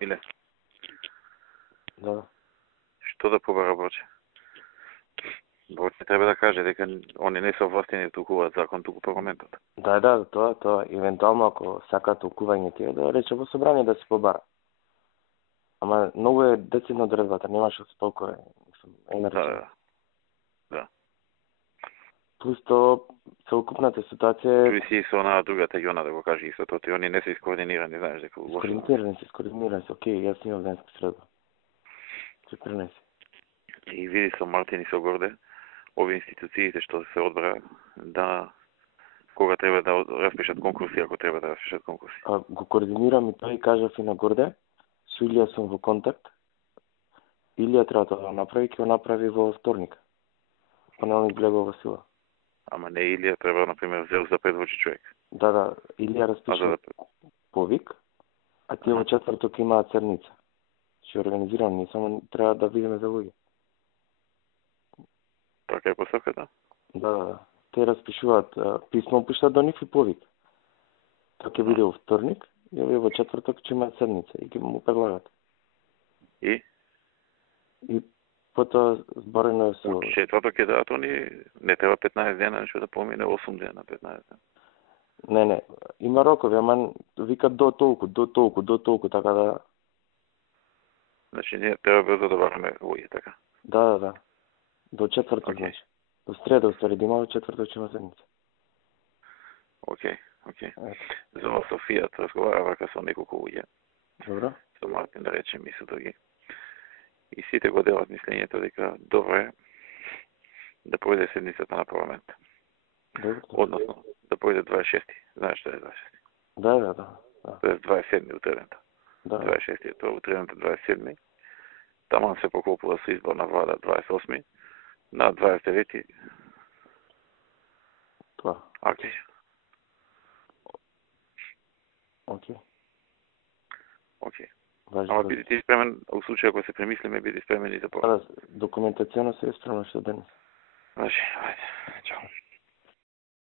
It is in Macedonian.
Или? Да. Што да побара Борче? Борче треба да каже дека они не се овластени да толкуваат закон, туку парламентот. Да, тоа. Евентуално ако сакаат толкување тие, да рече во собрание да се побара. Ама многу е децидна одредбата, немаш да се толкува. Да. Плюс тоа, целокупната ситуација е... Плюс и со онаа другата Јона да го каже исто, тоа они не се искоординирани, знаеш дека лошо. Скоординирани се, окей, јас имам денеска среда. Се пренеси. И види со Мартин и со Горде, овие институциите што се одбра да кога треба да распишат конкурси, ако треба да распишат конкурси. Го координирам и тој кажав и на Горде, со Илија сум во контакт. Илија треба да го направи, ќе го направи во вторник. Понеделник влегува во сила. Ама не Илија треба, например, зел за предвочи човек. Да, Илија распишува повик, а тие во четврток имаат седница. Ќе организирам, ние само треба да видиме за луѓе. Така е посоката? Да. Те распишуваат писмо, пишат до нив и повик. Тоа ќе биде во вторник, и овие во четврток ќе имаат седница и ќе му предлагат. И потоа зборено е со... Четврток е дато не треба 15 дена, нешто да помине 8 дена, 15 дена. Не, има рокови, ама викат до толку, така да... Значи, ние треба брзо да бараме луѓе, така? Да. До четврток, значи. До среда, устари, да има во четврток ќе има седница. Окей. За Софија разговара вака со неколку луѓе. Добро. Со Мартин, да речем, и со други. И сите го делат мислењето дека добро е да пројде седницата на парламент. Добро. Односно, да пројде 26. Знаеш што е 26? Да. Тоа е 27 утредента. Да. 26 е тоа, утредента 27. Таман се поколпува со избор на влада 28. На 29. Тоа. Окей. Ама биди ти спремен, у случај ако се премислиме, биди спремен и за документационно се е спремно што денес. Значи, ајде, чао.